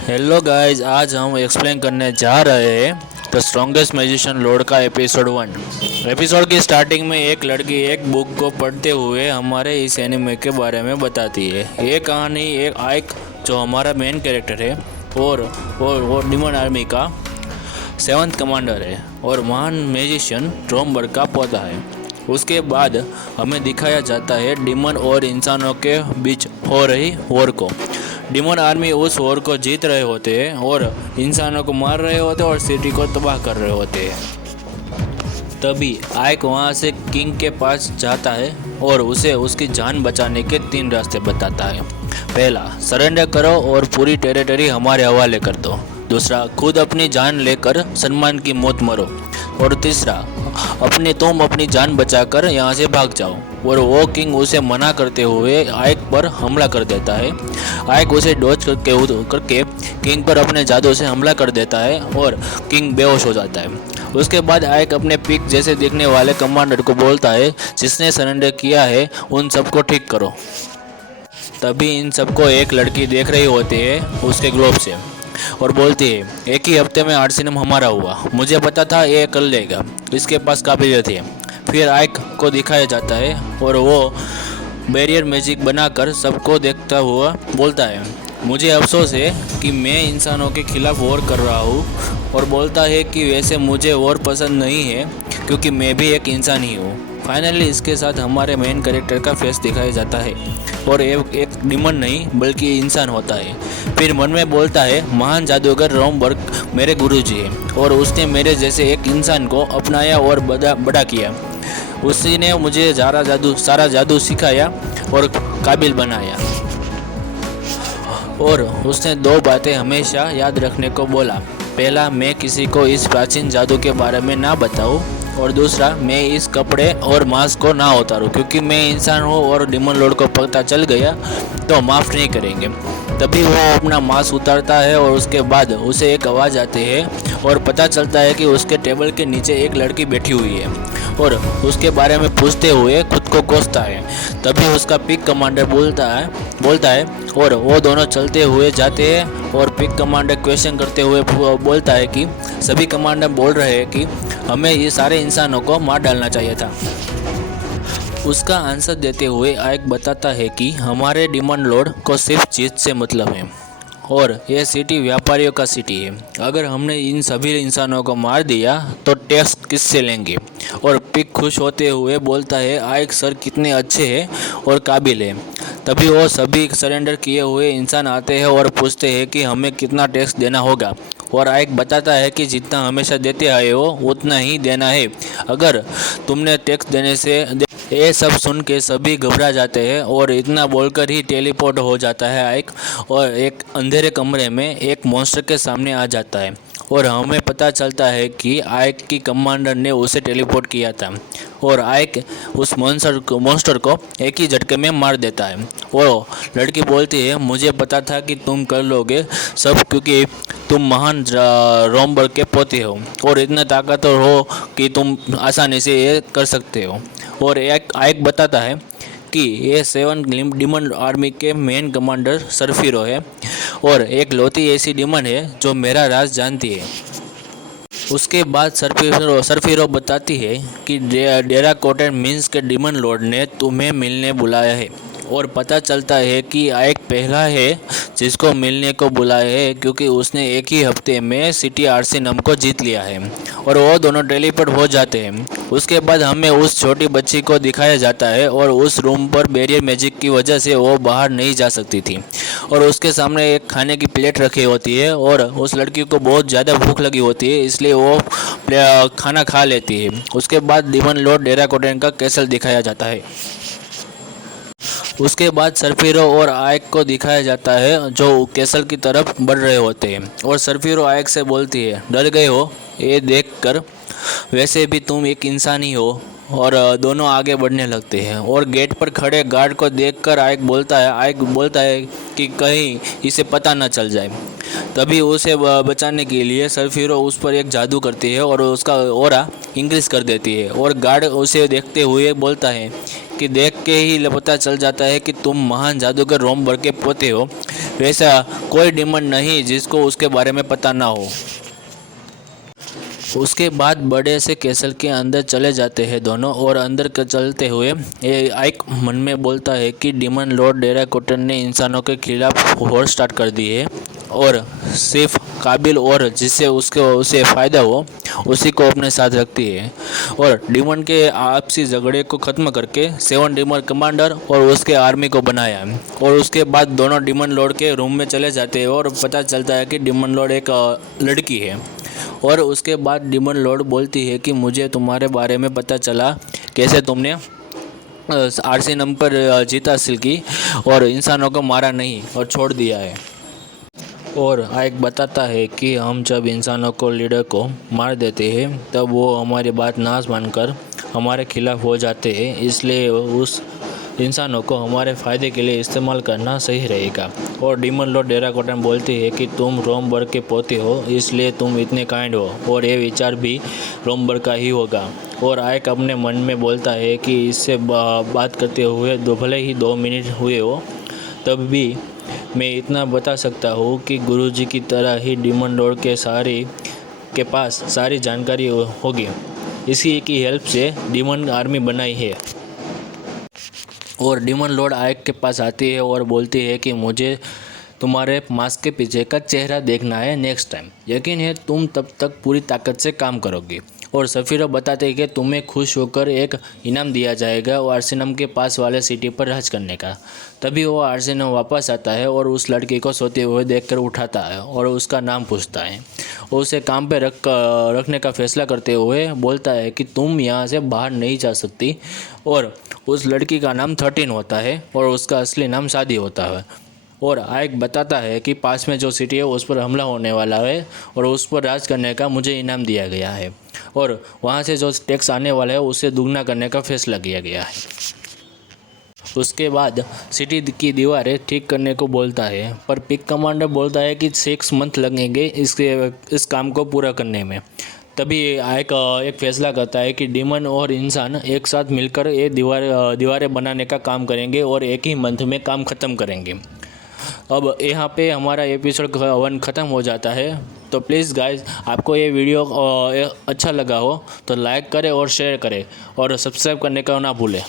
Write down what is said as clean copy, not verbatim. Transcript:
Hello guys, आज हम explain करने जा रहे हैं द स्ट्रॉन्गेस्ट मैजिशियन लॉर्ड का एपिसोड 1। एपिसोड की स्टार्टिंग में एक लड़की एक बुक को पढ़ते हुए हमारे इस एनिमे के बारे में बताती है। ये कहानी एक आइक जो हमारा मेन कैरेक्टर है और डिमन आर्मी का 7th कमांडर है और महान मैजिशियन रोमबर्ग का पोता है। उसके बाद हमें दिखाया जाता है डिमन और इंसानों के बीच हो रही वॉर को। डिमन आर्मी उस वॉर को जीत रहे होते हैं और इंसानों को मार रहे होते हैं और सिटी को तबाह कर रहे होते हैं। तभी आइक वहाँ से किंग के पास जाता है और उसे उसकी जान बचाने के 3 रास्ते बताता है। पहला, सरेंडर करो और पूरी टेरिटरी हमारे हवाले कर दो। दूसरा, खुद अपनी जान लेकर सलमान की मौत मरो। और तीसरा, तुम अपनी जान बचाकर यहाँ से भाग जाओ। और वो किंग उसे मना करते हुए आइक पर हमला कर देता है। आइक उसे डॉज करके किंग पर अपने जादू से हमला कर देता है और किंग बेहोश हो जाता है। उसके बाद आइक अपने पिक जैसे दिखने वाले कमांडर को बोलता है, जिसने सरेंडर किया है उन सबको ठीक करो। तभी इन सबको एक लड़की देख रही होती है उसके ग्लोब से और बोलती है, एक ही हफ्ते में आर्सेनम हमारा हुआ। मुझे पता था ये कर लेगा, इसके पास काबिलियत है। फिर आइक को दिखाया जाता है और वो बैरियर मैजिक बनाकर सबको देखता हुआ बोलता है, मुझे अफसोस है कि मैं इंसानों के खिलाफ वॉर कर रहा हूँ। और बोलता है कि वैसे मुझे वॉर पसंद नहीं है क्योंकि मैं भी एक इंसान ही हूँ। फाइनली इसके साथ हमारे मेन कैरेक्टर का फेस दिखाया जाता है और एक डिमन नहीं बल्कि इंसान होता है। फिर मन में बोलता है, महान जादूगर रोमबर्ग मेरे गुरुजी है और उसने मेरे जैसे एक इंसान को अपनाया और बड़ा किया। उसी ने मुझे सारा जादू सिखाया और काबिल बनाया। और उसने 2 बातें हमेशा याद रखने को बोला। पहला, मैं किसी को इस प्राचीन जादू के बारे में ना बताऊं। और दूसरा, मैं इस कपड़े और मास्क को ना उतारूं क्योंकि मैं इंसान हूँ और डिमन लॉर्ड को पता चल गया तो माफ़ नहीं करेंगे। तभी वो अपना मास्क उतारता है और उसके बाद उसे एक आवाज़ आती है और पता चलता है कि उसके टेबल के नीचे एक लड़की बैठी हुई है और उसके बारे में पूछते हुए खुद को कोसता है। तभी उसका पिक कमांडर बोलता है और वो दोनों चलते हुए जाते हैं और पिक कमांडर क्वेश्चन करते हुए बोलता है कि सभी कमांडर बोल रहे हैं कि हमें ये सारे इंसानों को मार डालना चाहिए था। उसका आंसर देते हुए आइक बताता है कि हमारे डिमन लॉर्ड को सिर्फ जीत से मतलब है और यह सिटी व्यापारियों का सिटी है। अगर हमने इन सभी इंसानों को मार दिया तो टैक्स किससे लेंगे। और पिक खुश होते हुए बोलता है, आइक सर कितने अच्छे हैं और काबिल हैं। तभी वो सभी सरेंडर किए हुए इंसान आते हैं और पूछते हैं कि हमें कितना टैक्स देना होगा। और आइक बताता है कि जितना हमेशा देते आए हो उतना ही देना है। अगर तुमने टैक्स देने से ये सब सुन के सभी घबरा जाते हैं और इतना बोलकर ही टेलीपोर्ट हो जाता है आइक और एक अंधेरे कमरे में एक मॉन्स्टर के सामने आ जाता है। और हमें पता चलता है कि आइक की कमांडर ने उसे टेलीपोर्ट किया था और आइक उस मॉन्स्टर को एक ही झटके में मार देता है। वो लड़की बोलती है, मुझे पता था कि तुम कर लोगे सब क्योंकि तुम महान रोमबर्ग के पोते हो और इतने ताकतवर हो कि तुम आसानी से ये कर सकते हो। और एक आइक बताता है कि ये 7 डिमन आर्मी के मेन कमांडर सरफिरो है और एक लौती ऐसी डिमन है जो मेरा राज जानती है। उसके बाद सरफिरो बताती है कि डेरा कोटेन मीन्स के डिमन लॉर्ड ने तुम्हें मिलने बुलाया है। और पता चलता है कि आइक पहला है जिसको मिलने को बुलाया है क्योंकि उसने एक ही हफ्ते में सिटी आर्सेनम को जीत लिया है। और वो दोनों टेलीपोर्ट हो जाते हैं। उसके बाद हमें उस छोटी बच्ची को दिखाया जाता है और उस रूम पर बैरियर मैजिक की वजह से वो बाहर नहीं जा सकती थी और उसके सामने एक खाने की प्लेट रखी होती है और उस लड़की को बहुत ज़्यादा भूख लगी होती है इसलिए वो खाना खा लेती है। उसके बाद डिमन लॉर्ड डेरा कोटेन का कैसल दिखाया जाता है। उसके बाद सरफिरो और आइक को दिखाया जाता है जो कैसल की तरफ बढ़ रहे होते हैं। और सरफिरो आइक से बोलती है, डर गए हो ये देखकर, वैसे भी तुम एक इंसान ही हो। और दोनों आगे बढ़ने लगते हैं और गेट पर खड़े गार्ड को देखकर आइक बोलता है कि कहीं इसे पता न चल जाए। तभी उसे बचाने के लिए सरफिरो उस पर एक जादू करती है और उसका ऑरा इंक्रीज कर देती है। और गार्ड उसे देखते हुए बोलता है कि देख के ही पता चल जाता है कि तुम महान जादूगर रोमबर के पोते हो। वैसा कोई डिमन नहीं जिसको उसके बारे में पता ना हो। उसके बाद बड़े से कैसल के अंदर चले जाते हैं दोनों, और अंदर चलते हुए ये आइक मन में बोलता है कि डीमन लॉर्ड डेराकोटन ने इंसानों के खिलाफ वॉर स्टार्ट कर दी है, और सिर्फ काबिल और जिससे उसे फ़ायदा हो उसी को अपने साथ रखती है। और डीमन के आपसी झगड़े को ख़त्म करके 7 डीमन कमांडर और उसके आर्मी को बनाया। और उसके बाद दोनों डीमन लॉर्ड के रूम में चले जाते हैं और पता चलता है कि डीमन लॉर्ड एक लड़की है। और उसके बाद डीमन लॉर्ड बोलती है कि मुझे तुम्हारे बारे में पता चला, कैसे तुमने आर्सेनम पर जीत हासिल की और इंसानों को मारा नहीं और छोड़ दिया है। और आइक बताता है कि हम जब इंसानों को लीडर को मार देते हैं तब वो हमारी बात ना मानकर हमारे खिलाफ हो जाते हैं, इसलिए उस इंसानों को हमारे फ़ायदे के लिए इस्तेमाल करना सही रहेगा। और डीमन लॉर्ड डेराकोटन बोलती है कि तुम रोमबर्ग के पोते हो, इसलिए तुम इतने काइंड हो, और ये विचार भी रोमबर्ग का ही होगा। और आइक अपने मन में बोलता है कि इससे बात करते हुए भले ही 2 मिनट हुए हो, तब भी मैं इतना बता सकता हूँ कि गुरुजी की तरह ही डीमन लॉर्ड के पास सारी जानकारी होगी। इसी की हेल्प से डीमन आर्मी बनाई है। और डीमन लॉर्ड आइक के पास आती है और बोलती है कि मुझे तुम्हारे मास्क के पीछे का चेहरा देखना है नेक्स्ट टाइम। यकीन है तुम तब तक पूरी ताकत से काम करोगी। और सफ़ीरा बताते हैं कि तुम्हें खुश होकर एक इनाम दिया जाएगा और आर्सेनम के पास वाले सिटी पर राज करने का। तभी वो आर्सेनम वापस आता है और उस लड़की को सोते हुए देखकर उठाता है और उसका नाम पूछता है। और उसे काम पे रखने का फैसला करते हुए बोलता है कि तुम यहाँ से बाहर नहीं जा सकती। और उस लड़की का नाम 13 होता है और उसका असली नाम शादी होता है। और आइक बताता है कि पास में जो सिटी है उस पर हमला होने वाला है और उस पर राज करने का मुझे इनाम दिया गया है, और वहाँ से जो टैक्स आने वाला है उसे दुगना करने का फैसला किया गया है। उसके बाद सिटी की दीवारें ठीक करने को बोलता है, पर पिक कमांडर बोलता है कि 6 मंथ लगेंगे इस काम को पूरा करने में। तभी आइक एक फैसला करता है कि डीमन और इंसान एक साथ मिलकर ये दीवारें बनाने का काम करेंगे और एक ही मंथ में काम ख़त्म करेंगे। अब यहाँ पे हमारा एपिसोड 1 ख़त्म हो जाता है। तो प्लीज़ गाइस, आपको ये वीडियो अच्छा लगा हो तो लाइक करें और शेयर करें और सब्सक्राइब करने का ना भूलें।